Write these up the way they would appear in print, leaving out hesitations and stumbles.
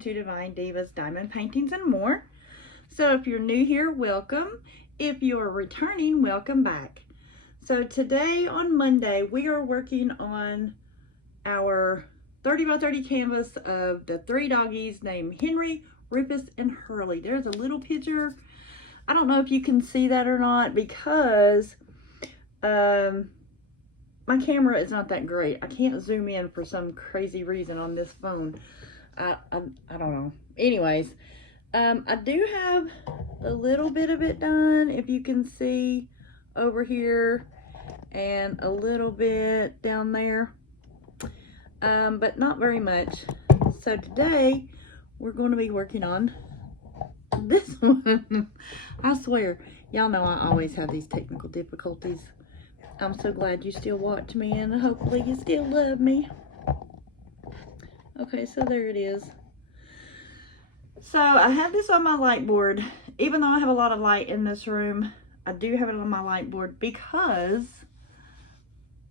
to Divine Divas Diamond Paintings and More. So if you're new here, welcome. If you are returning, welcome back. So today on Monday, we are working on our 30 by 30 canvas of the three doggies named Henry, Rufus, and Hurley. There's a little picture. I don't know if you can see that or not because my camera is not that great. I can't zoom in for some crazy reason on this phone. I don't know. Anyways, I do have a little bit of it done, if you can see over here, and a little bit down there, but not very much. So today we're going to be working on this one. I swear, y'all know I always have these technical difficulties. I'm so glad you still watch me, and hopefully you still love me. Okay, so there it is. So I have this on my light board. Even though I have a lot of light in this room, I do have it on my light board because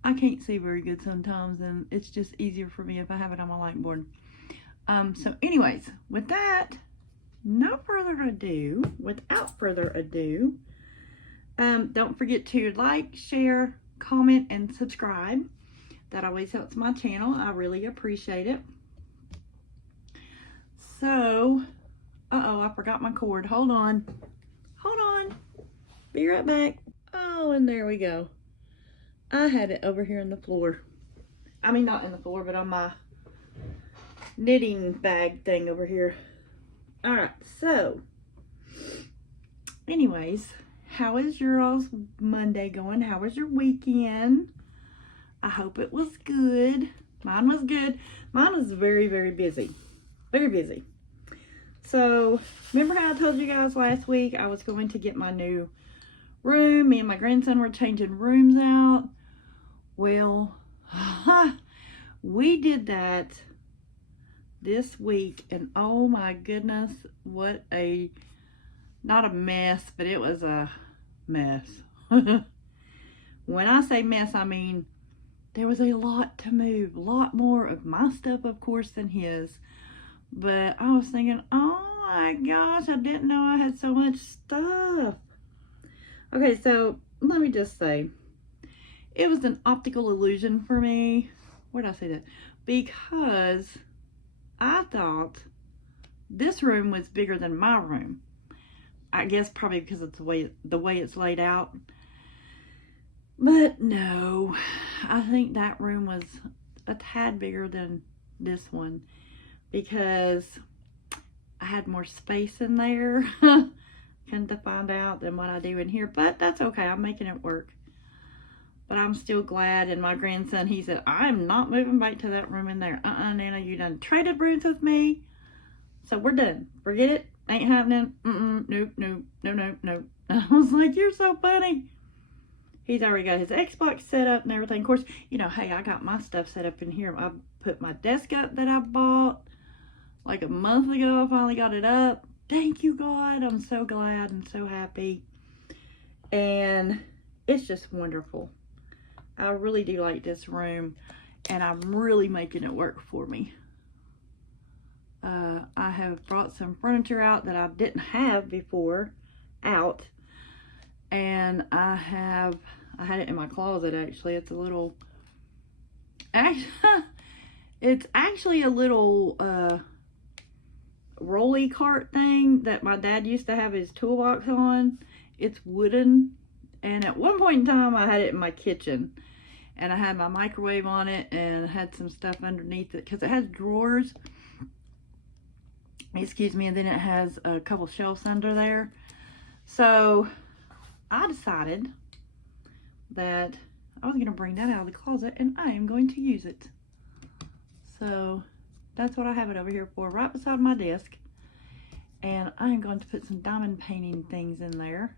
I can't see very good sometimes, and it's just easier for me if I have it on my light board. So anyways, with that, without further ado, don't forget to like, share, comment, and subscribe. That always helps my channel. I really appreciate it. So, uh-oh, I forgot my cord. Hold on. Be right back. Oh, and there we go. I had it over here on the floor. I mean, not in the floor, but on my knitting bag thing over here. All right, so anyways, how is your all's Monday going? How was your weekend? I hope it was good. Mine was good. Mine was very, very busy. Very busy. So, remember how I told you guys last week I was going to get my new room? Me and my grandson were changing rooms out. Well, we did that this week, and oh my goodness, what a, not a mess, but it was a mess. When I say mess, I mean there was a lot to move, a lot more of my stuff, of course, than his. But I was thinking, oh my gosh, I didn't know I had so much stuff. Okay, so let me just say, it was an optical illusion for me. Where did I say that? Because I thought this room was bigger than my room. I guess probably because it's the way it's laid out. But no, I think that room was a tad bigger than this one because I had more space in there, come to find out, than what I do in here. But that's okay, I'm making it work. But I'm still glad, and my grandson, he said, I'm not moving back to that room in there. Nana, you done traded rooms with me, so we're done. Forget it, ain't happening. Nope. I was like, you're so funny. He's already got his Xbox set up and everything. Of course, you know, hey, I got my stuff set up in here. I put my desk up that I bought like a month ago. I finally got it up. Thank you, God. I'm so glad and so happy. And it's just wonderful. I really do like this room, and I'm really making it work for me. I have brought some furniture out that I didn't have before out, and I had it in my closet. Actually, it's a little, it's actually a little rolly cart thing that my dad used to have his toolbox on. It's wooden, and at one point in time I had it in my kitchen, and I had my microwave on it and had some stuff underneath it because it has drawers, excuse me, and then it has a couple shelves under there. So I decided that I was going to bring that out of the closet, and I am going to use it. So that's what I have it over here for, right beside my desk. And I am going to put some diamond painting things in there.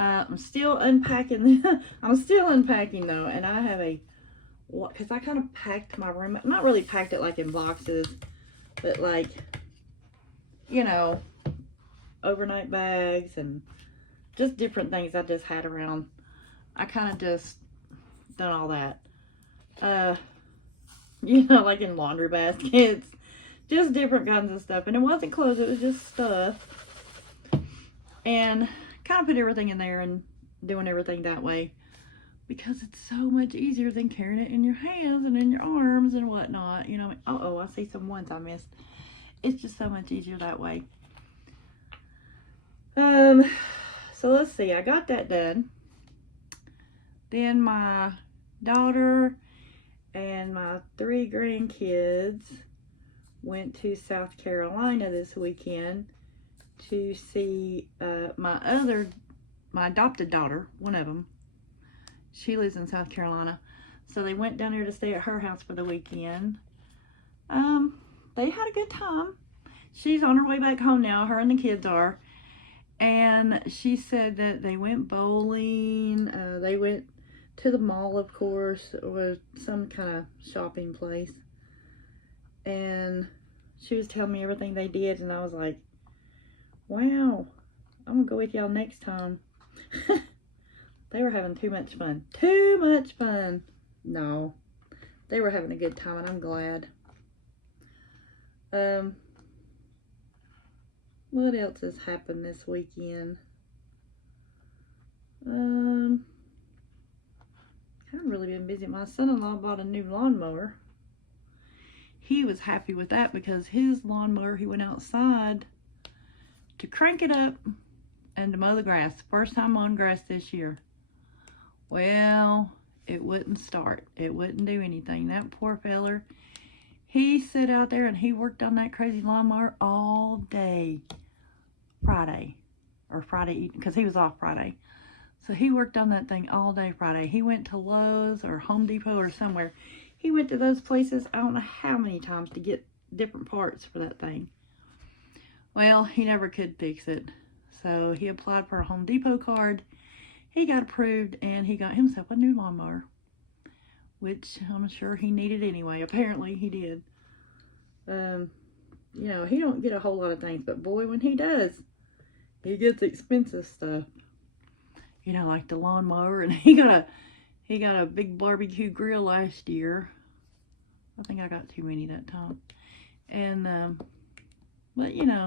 I'm still unpacking. I'm still unpacking though, and I have because I kind of packed my room. Not really packed it like in boxes, but like, you know, overnight bags and just different things I just had around. I kind of just done all that. You know, like in laundry baskets, just different kinds of stuff. And it wasn't clothes, it was just stuff. And kind of put everything in there and doing everything that way. Because it's so much easier than carrying it in your hands and in your arms and whatnot. You know, I see some ones I missed. It's just so much easier that way. So let's see, I got that done. Then my daughter and my 3 grandkids went to South Carolina this weekend to see my adopted daughter, one of them. She lives in South Carolina. So they went down there to stay at her house for the weekend. They had a good time. She's on her way back home now, her and the kids are. And she said that they went bowling. They went to the mall, of course, or some kind of shopping place. And she was telling me everything they did, and I was like, wow, I'm gonna go with y'all next time. They were having too much fun. Too much fun. No, they were having a good time, and I'm glad. What else has happened this weekend? I've really been busy. My son-in-law bought a new lawnmower. He was happy with that because his lawnmower, he went outside to crank it up and to mow the grass. First time mowing grass this year. Well, it wouldn't start. It wouldn't do anything. That poor feller, he sat out there and he worked on that crazy lawnmower all day Friday evening, because he was off Friday. So he worked on that thing all day Friday. He went to Lowe's or Home Depot or somewhere. He went to those places I don't know how many times to get different parts for that thing. Well, he never could fix it. So he applied for a Home Depot card. He got approved and he got himself a new lawnmower, which I'm sure he needed anyway. Apparently he did. You know, he don't get a whole lot of things, but boy, when he does, he gets expensive stuff. You know, like the lawnmower, and he got a big barbecue grill last year. I think I got too many that time. And but you know,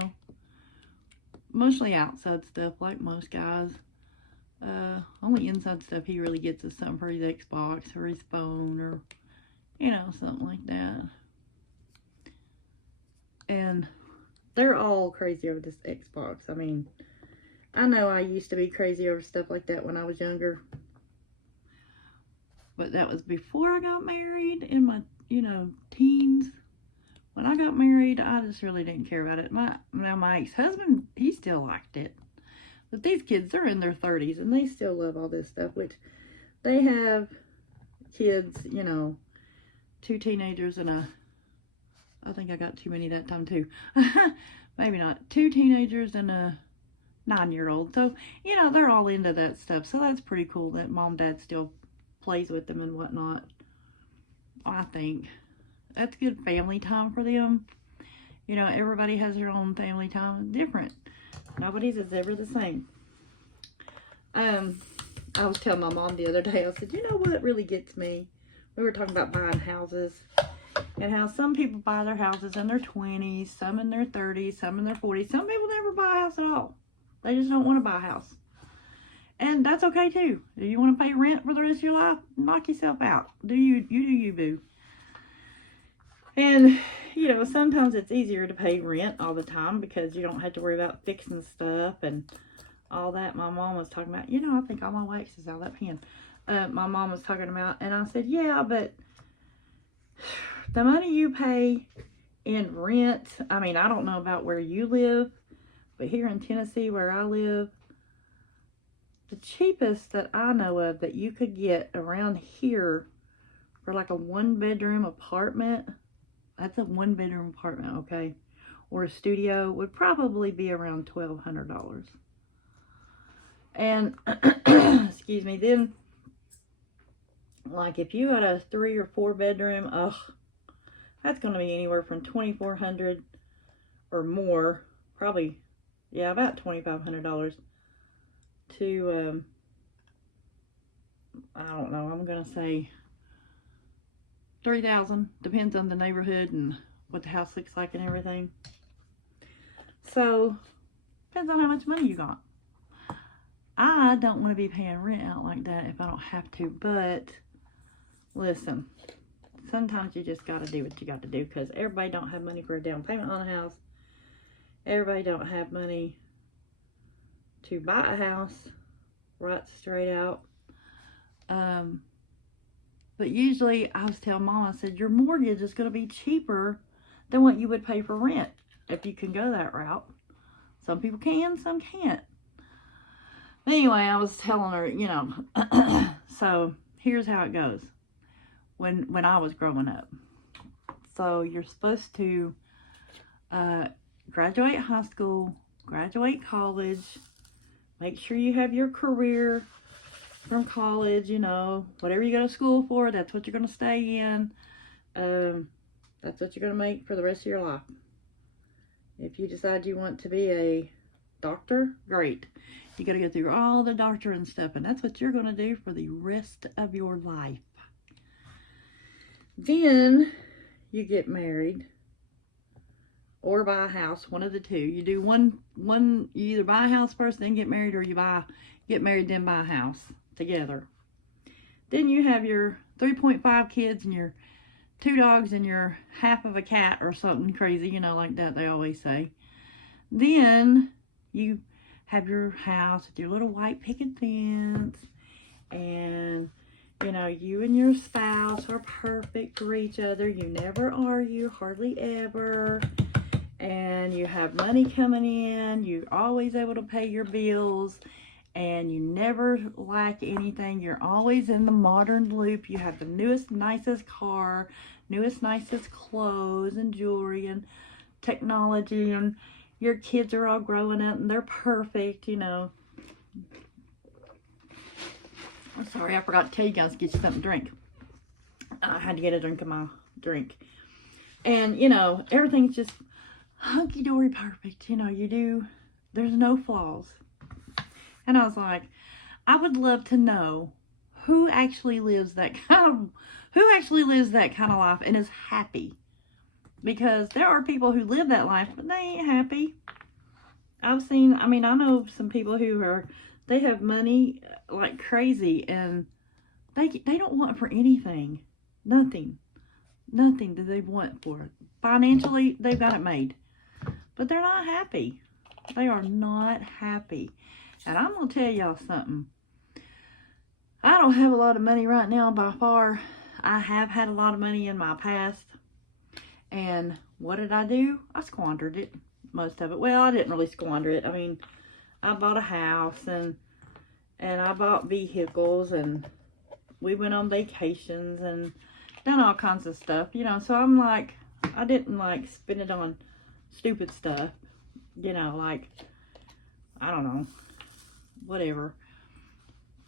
mostly outside stuff like most guys. Only inside stuff he really gets is something for his Xbox or his phone, or you know, something like that. And they're all crazy over this Xbox. I mean, I know I used to be crazy over stuff like that when I was younger. But that was before I got married, in my, you know, teens. When I got married, I just really didn't care about it. My ex-husband, he still liked it. But these kids, they're in their 30s, and they still love all this stuff, which they have kids, you know, 2 teenagers and I think I got too many that time too. Maybe not. 2 teenagers and a 9-year-old. So, you know, they're all into that stuff. So that's pretty cool that mom and dad still plays with them and whatnot. I think that's good family time for them. You know, everybody has their own family time. It's different. Nobody's is ever the same. I was telling my mom the other day, I said, you know what really gets me? We were talking about buying houses and how some people buy their houses in their 20s, some in their 30s, some in their 40s. Some people never buy a house at all. They just don't want to buy a house. And that's okay too. If you want to pay rent for the rest of your life, knock yourself out. You do you, boo. And, you know, sometimes it's easier to pay rent all the time because you don't have to worry about fixing stuff and all that. My mom was talking about, you know, I think all my wax is out of that pen. My mom was talking about, and I said, yeah, but the money you pay in rent, I mean, I don't know about where you live, but here in Tennessee where I live, the cheapest that I know of that you could get around here for like a 1-bedroom apartment, that's a 1-bedroom apartment, okay, or a studio, would probably be around $1,200. And, excuse me, then, like, if you got a 3 or 4 bedroom, that's going to be anywhere from $2,400 or more, probably, yeah, about $2,500 to, I don't know, I'm going to say $3,000, depends on the neighborhood and what the house looks like and everything. So, depends on how much money you got. I don't want to be paying rent out like that if I don't have to, but listen, sometimes you just got to do what you got to do, because everybody don't have money for a down payment on a house. Everybody don't have money to buy a house right straight out. But usually I was telling Mom, I said, your mortgage is going to be cheaper than what you would pay for rent if you can go that route. Some people can, some can't. But anyway, I was telling her, you know, so here's how it goes. When I was growing up. So you're supposed to graduate high school, graduate college, make sure you have your career from college, you know, whatever you go to school for, that's what you're going to stay in. That's what you're going to make for the rest of your life. If you decide you want to be a doctor, great. You got to go through all the doctor and stuff, and that's what you're going to do for the rest of your life. Then you get married or buy a house, one of the two. You do one, you either buy a house first, then get married, or you get married, then buy a house together. Then you have your 3.5 kids and your 2 dogs and your half of a cat or something crazy, you know, like that they always say. Then you have your house with your little white picket fence, and you know, you and your spouse are perfect for each other. You never argue, hardly ever. And you have money coming in. You're always able to pay your bills. And you never lack anything. You're always in the modern loop. You have the newest, nicest car, newest, nicest clothes and jewelry and technology. And your kids are all growing up and they're perfect, you know. I'm sorry, I forgot to tell you guys to get you something to drink. I had to get a drink of my drink. And, you know, everything's just hunky-dory perfect. You know, there's no flaws. And I was like, I would love to know who actually lives that kind of life and is happy. Because there are people who live that life, but they ain't happy. I know some people they have money like crazy, and they don't want for anything. Nothing that they want for it. Financially, they've got it made. But they're not happy. They are not happy. And I'm going to tell y'all something. I don't have a lot of money right now by far. I have had a lot of money in my past. And what did I do? I squandered it. Most of it. Well, I didn't really squander it. I mean, I bought a house and I bought vehicles, and we went on vacations and done all kinds of stuff, you know. So I'm like, I didn't like spend it on stupid stuff, you know, like, I don't know, whatever.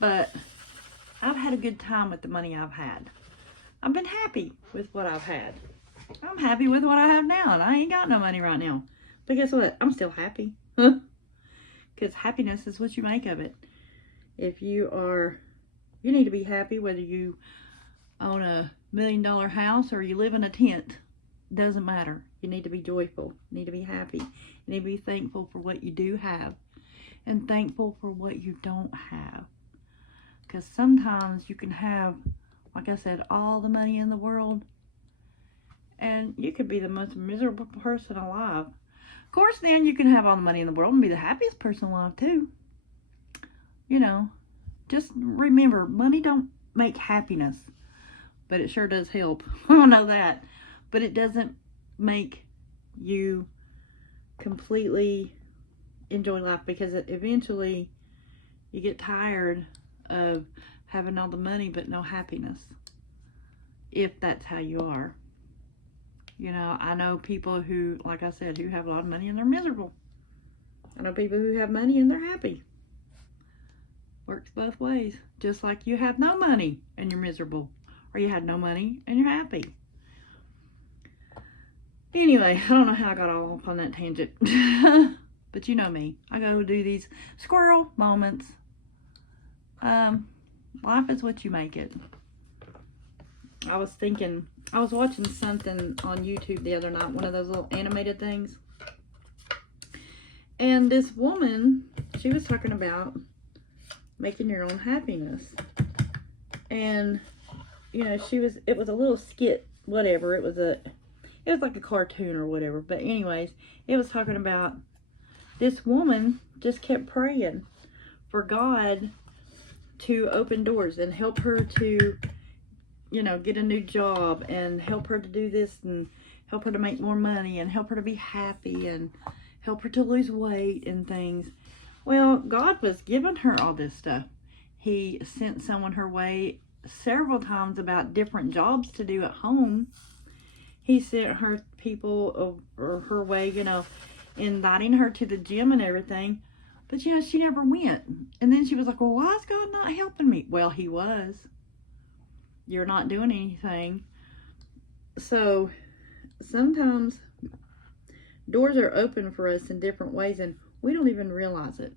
But I've had a good time with the money I've had. I've been happy with what I've had. I'm happy with what I have now, and I ain't got no money right now. But guess what? I'm still happy. Because happiness is what you make of it. If you need to be happy whether you own a $1 million house or you live in a tent. Doesn't matter. You need to be joyful. You need to be happy. You need to be thankful for what you do have. And thankful for what you don't have. Because sometimes you can have, like I said, all the money in the world, and you could be the most miserable person alive. Of course, then you can have all the money in the world and be the happiest person alive too. You know, just remember, money don't make happiness, but it sure does help. I know that. But it doesn't make you completely enjoy life, because eventually you get tired of having all the money but no happiness, if that's how you are. You know, I know people who, like I said, who have a lot of money and they're miserable. I know people who have money and they're happy. Works both ways. Just like you have no money and you're miserable, or you had no money and you're happy. Anyway, I don't know how I got all up on that tangent. But you know me. I go do these squirrel moments. Life is what you make it. I was thinking, I was watching something on YouTube the other night, one of those little animated things. And this woman, she was talking about making your own happiness. And, you know, it was a little skit, whatever. It was like a cartoon or whatever. But anyways, it was talking about this woman just kept praying for God to open doors and help her to, you know, get a new job and help her to do this and help her to make more money and help her to be happy and help her to lose weight and things. Well, God was giving her all this stuff. He sent someone her way several times about different jobs to do at home. He sent her people or her way, you know, inviting her to the gym and everything. But, you know, she never went. And then she was like, well, why is God not helping me? Well, he was. You're not doing anything. So sometimes doors are open for us in different ways and we don't even realize it.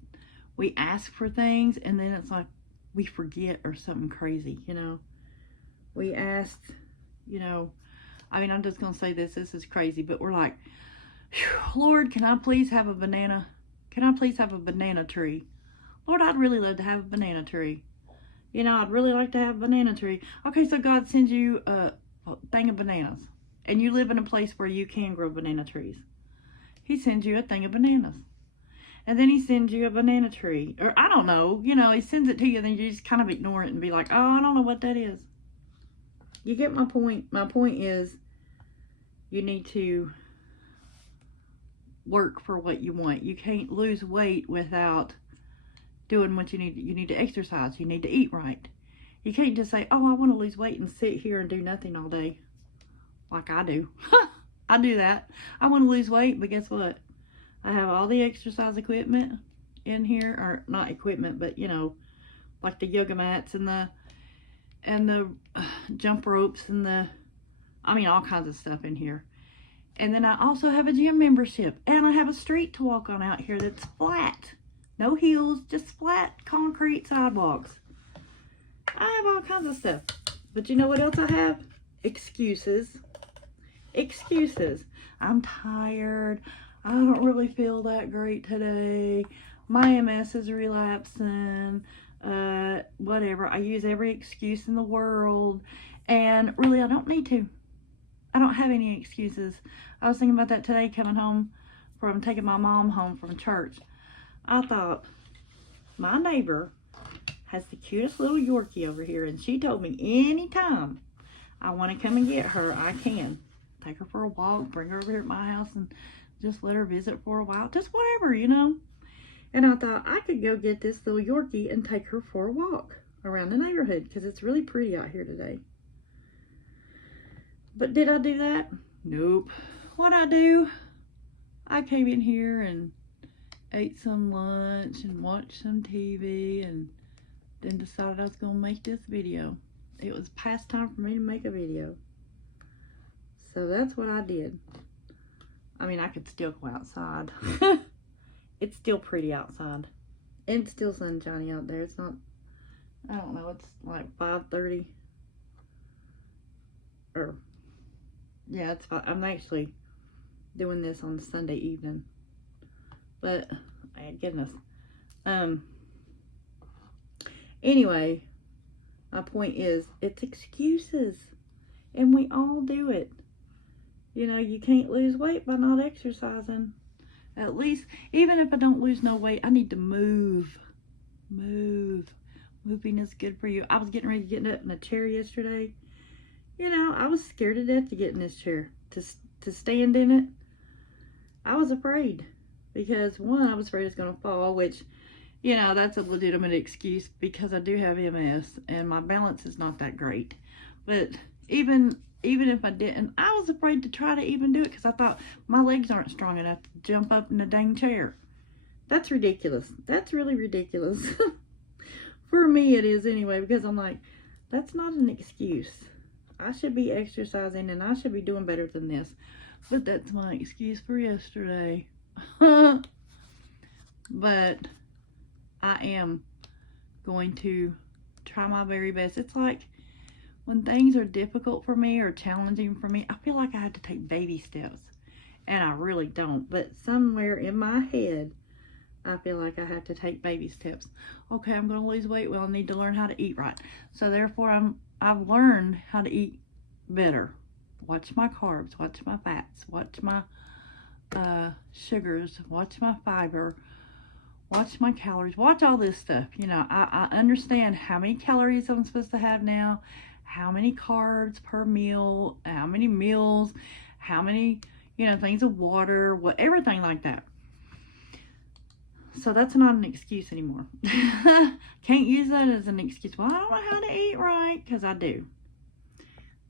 We ask for things and then it's like we forget or something crazy, you know. We asked, you know, I mean, I'm just going to say this is crazy, but we're like, Lord, can I please have a banana? Can I please have a banana tree? Lord, I'd really love to have a banana tree. You know, I'd really like to have a banana tree. Okay, so God sends you a thing of bananas. And you live in a place where you can grow banana trees. He sends you a thing of bananas. And then he sends you a banana tree. Or I don't know, you know, he sends it to you and then you just kind of ignore it and be like, oh, I don't know what that is. You get my point? My point is you need to work for what you want. You can't lose weight without doing what you need. You need to exercise. You need to eat right. You can't just say, oh, I want to lose weight and sit here and do nothing all day. Like I do. I do that. I want to lose weight, but guess what? I have all the exercise equipment in here. Or not equipment, but you know, like the yoga mats and the jump ropes and all kinds of stuff in here. And then I also have a gym membership. And I have a street to walk on out here that's flat. No hills, just flat concrete sidewalks. I have all kinds of stuff. But you know what else I have? Excuses. Excuses. I'm tired. I don't really feel that great today. My MS is relapsing. Whatever. I use every excuse in the world. And really, I don't need to. I don't have any excuses. I was thinking about that today coming home from taking my mom home from church. I thought, my neighbor has the cutest little Yorkie over here, and she told me anytime I want to come and get her, I can. Take her for a walk, bring her over here at my house, and just let her visit for a while. Just whatever, you know. And I thought I could go get this little Yorkie and take her for a walk around the neighborhood because it's really pretty out here today. But did I do that? Nope. What'd I do? I came in here and ate some lunch and watched some TV and then decided I was going to make this video. It was past time for me to make a video. So that's what I did. I mean, I could still go outside. It's still pretty outside. And it's still sunshiny out there. It's not, I don't know, it's like 5:30. Or, yeah, it's fine. I'm actually doing this on Sunday evening. But, my goodness. Anyway, my point is, it's excuses. And we all do it. You know, you can't lose weight by not exercising. At least, even if I don't lose no weight, I need to move. Move. Moving is good for you. I was getting ready to get up in a chair yesterday. You know, I was scared to death to get in this chair. To stand in it. I was afraid. Because, one, I was afraid it's going to fall, which, you know, that's a legitimate excuse because I do have MS and my balance is not that great. But even if I didn't, I was afraid to try to even do it because I thought my legs aren't strong enough to jump up in the dang chair. That's ridiculous. That's really ridiculous. For me it is anyway, because I'm like, that's not an excuse. I should be exercising and I should be doing better than this. But that's my excuse for yesterday. But I am going to try my very best. It's like when things are difficult for me or challenging for me, I feel like I have to take baby steps. And I really don't. But somewhere in my head, I feel like I have to take baby steps. Okay, I'm going to lose weight. Well, I need to learn how to eat right. So therefore, I've learned how to eat better. Watch my carbs. Watch my fats. Watch my sugars. Watch my fiber. Watch my calories. Watch all this stuff. You know, I understand how many calories I'm supposed to have now, how many carbs per meal, how many meals, how many, you know, things of water, what, everything like that. So that's not an excuse anymore. Can't use that as an excuse. Well, I don't know how to eat right, because I do.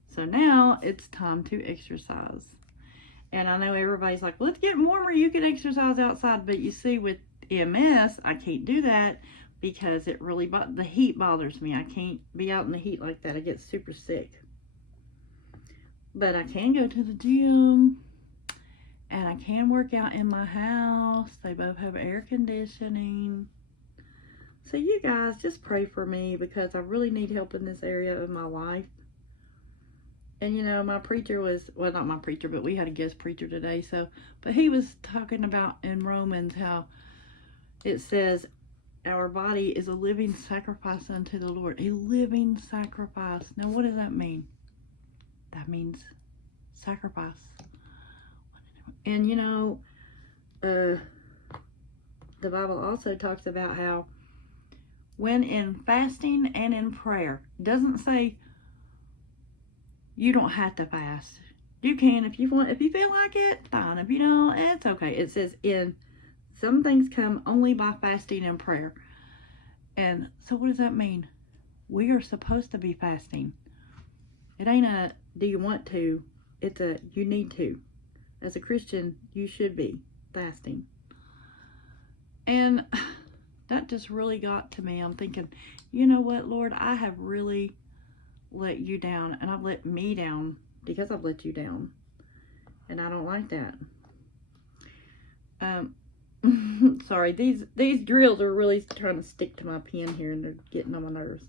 So now it's time to exercise. And I know everybody's like, well, it's getting warmer. You can exercise outside. But you see, with MS, I can't do that because it really, the heat bothers me. I can't be out in the heat like that. I get super sick. But I can go to the gym. And I can work out in my house. They both have air conditioning. So you guys just pray for me, because I really need help in this area of my life. And you know, my preacher was, well, not my preacher, but we had a guest preacher today. But he was talking about in Romans how it says our body is a living sacrifice unto the Lord. A living sacrifice. Now, what does that mean? That means sacrifice. And you know, the Bible also talks about how when in fasting and in prayer, it doesn't say you don't have to fast. You can if you want, if you feel like it, fine. If you don't, it's okay. It says in some things come only by fasting and prayer. And so what does that mean? We are supposed to be fasting. It ain't a do you want to, it's a you need to. As a Christian, you should be fasting. And that just really got to me. I'm thinking, you know what, Lord, I have really let you down, and I've let me down because I've let you down. And I don't like that. Sorry, these drills are really trying to stick to my pen here, and they're getting on my nerves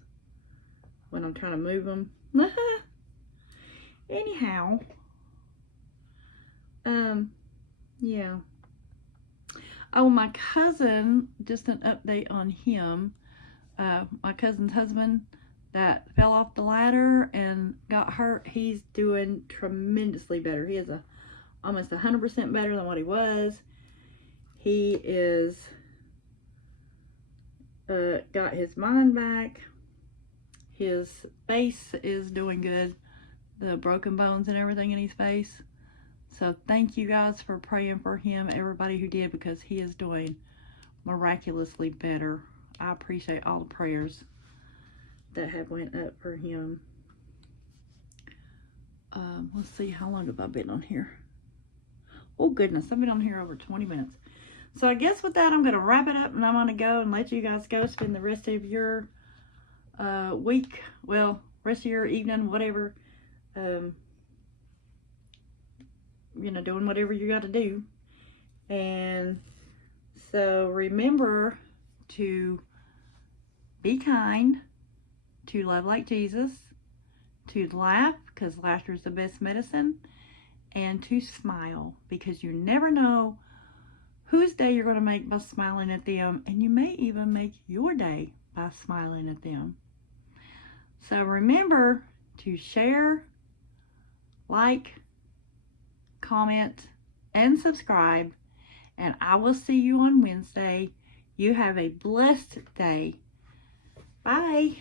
when I'm trying to move them. Anyhow, yeah. Oh, my cousin, just an update on him. My cousin's husband that fell off the ladder and got hurt, he's doing tremendously better. He is almost 100% better than what he was. He is got his mind back. His face is doing good. The broken bones and everything in his face. So thank you guys for praying for him, everybody who did, because he is doing miraculously better. I appreciate all the prayers that have went up for him. Let's see, how long have I been on here? Oh goodness, I've been on here over 20 minutes. So I guess with that, I'm going to wrap it up, and I'm going to go and let you guys go spend the rest of your week, well, rest of your evening, whatever, you know, doing whatever you got to do. And so remember to be kind, to love like Jesus, to laugh, because laughter is the best medicine, and to smile, because you never know whose day you're going to make by smiling at them, and you may even make your day by smiling at them. So remember to share, like, comment, and subscribe, and I will see you on Wednesday. You have a blessed day. Bye.